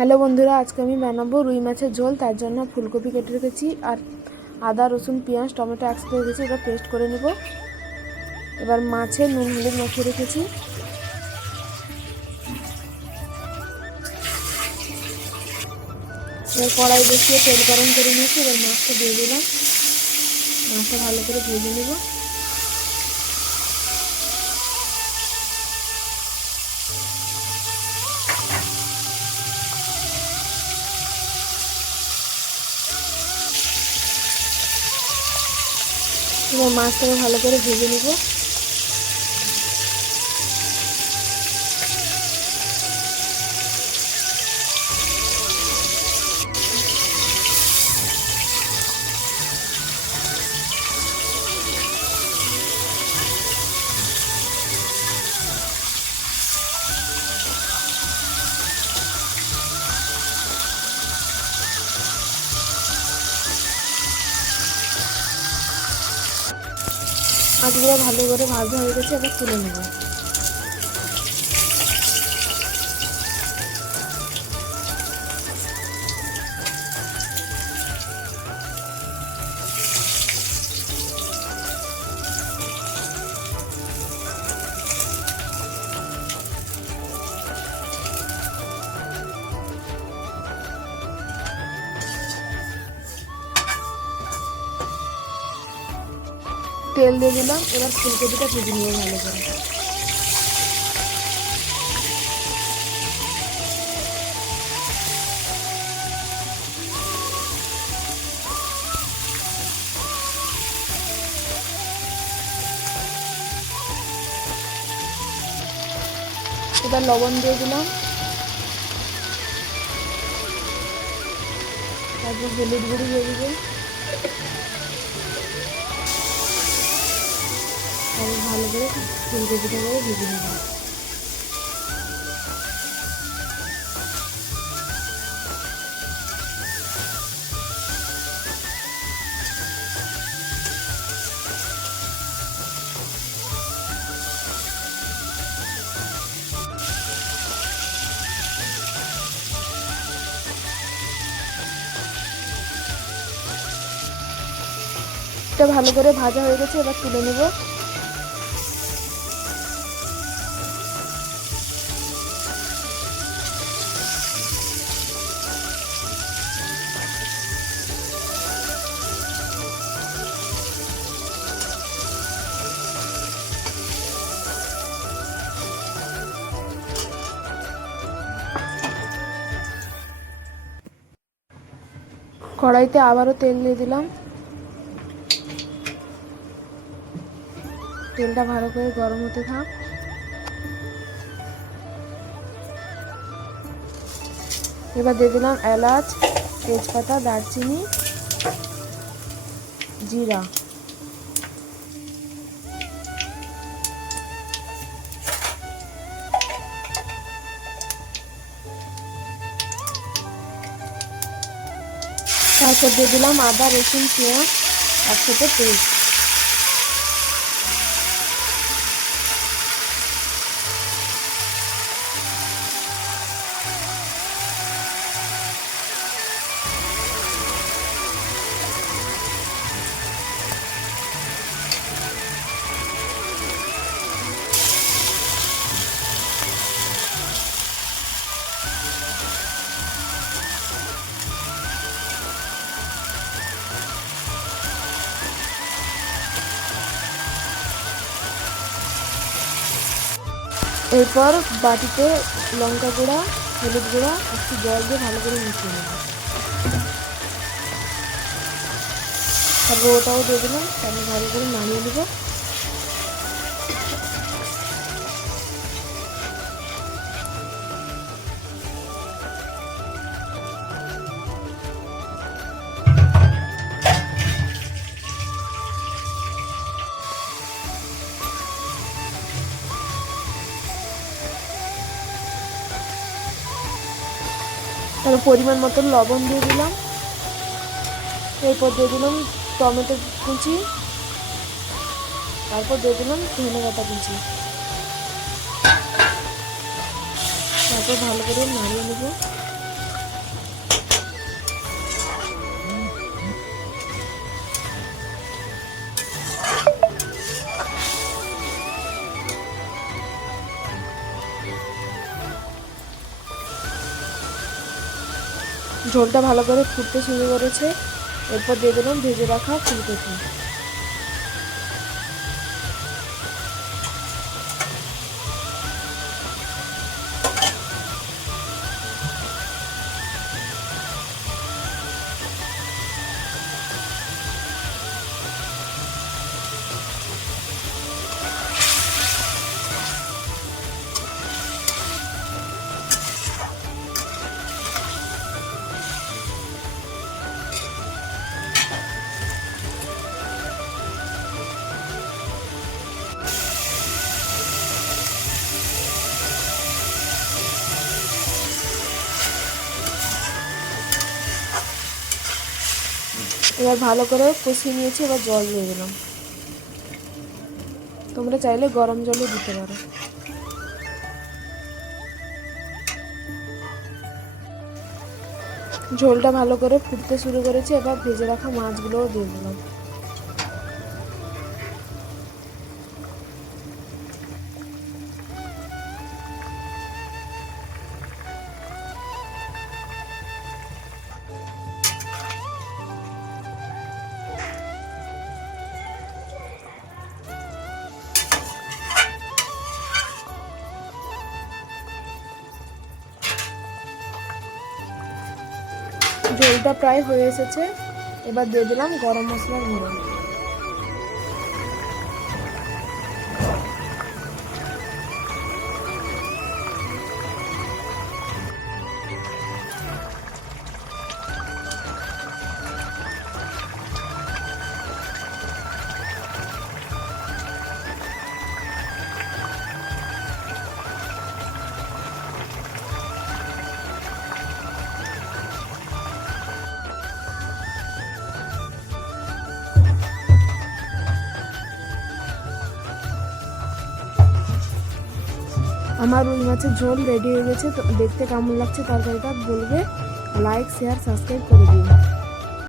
Hello বন্ধুরা, আজকে আমি বানাবো রুই মাছের ঝোল, তার জন্য ফুলকপি কেটে রেখেছি আর আদা, রসুন, পেঁয়াজ, টমেটো একসাথে রেখেছি, এবার পেস্ট করে নেব। এবার মাছে নুন, হলুদ মাখিয়ে রেখেছি। এবার কড়াই বসিয়ে তেল গরম করে নিয়েছি, এবার মাছটা দিয়ে দিলাম। মাছটা ভালো করে ভেজে নেব। এবার মাছটাকে ভালো করে ভেজে নেব। মাছগুলো ভালো করে ভাজা হয়ে গেছে এবার তুলে নেব। তেল দিয়ে দিলাম, এবার ফুলকপিটা ভেজে নিয়ে ভালো করে। এবার লবণ দিয়ে দিলাম। তারপর হলুদ গুঁড়ি দিয়ে দিব করে করে ভেজে ভালো করে ভাজা হয়ে গেছে এবার তুলে নেব। কড়াইতে আবারও তেল দিয়ে দিলাম। তেলটা ভালো করে গরম হতে থাক। এবার দিয়ে দিলাম এলাচ, তেজপাতা, দারচিনি, জিরা। তারপর দিয়ে দিলাম আদা রসুন পেঁয়াজ একসাথে পেস্ট। এরপর বাটিতে লঙ্কা গুঁড়া, হলুদ গুঁড়া, একটু জল দিয়ে ভালো করে মিশিয়ে নেব। তারপর ওটাও দিয়ে দিলাম তারপর ভালো করে নামিয়ে নেব। তারপর পরিমাণ মতো লবণ দিয়ে দিলাম। এরপর দিয়ে দিলাম টমেটো কুচি। তারপর দিয়ে দিলাম ধনে পাতা কুচি। তারপর ভালো করে নাড়িয়ে নেব। ঝোলটা ভালো করে ফুটতে শুরু করেছে। এরপর দিয়ে দিলাম ভেজে রাখা ফুলকপি। এবার ভালো করে কষিয়ে নিয়েছি, এবার জল দিয়ে দিলাম। তোমরা চাইলে গরম জলও দিতে পারো। ঝোলটা ভালো করে ফুটতে শুরু করেছি, এবার ভেজে রাখা মাছগুলোও দিয়ে দিলাম। ঝোলটা প্রায় হয়ে এসেছে। এবার দিয়ে দিলাম গরম মশলার গুঁড়ো। আমার রুই মাছের ঝোল রেডি হয়ে গেছে দেখতে কেমন লাগছে তরকারিটা বলবে লাইক শেয়ার সাবস্ক্রাইব করে দিও।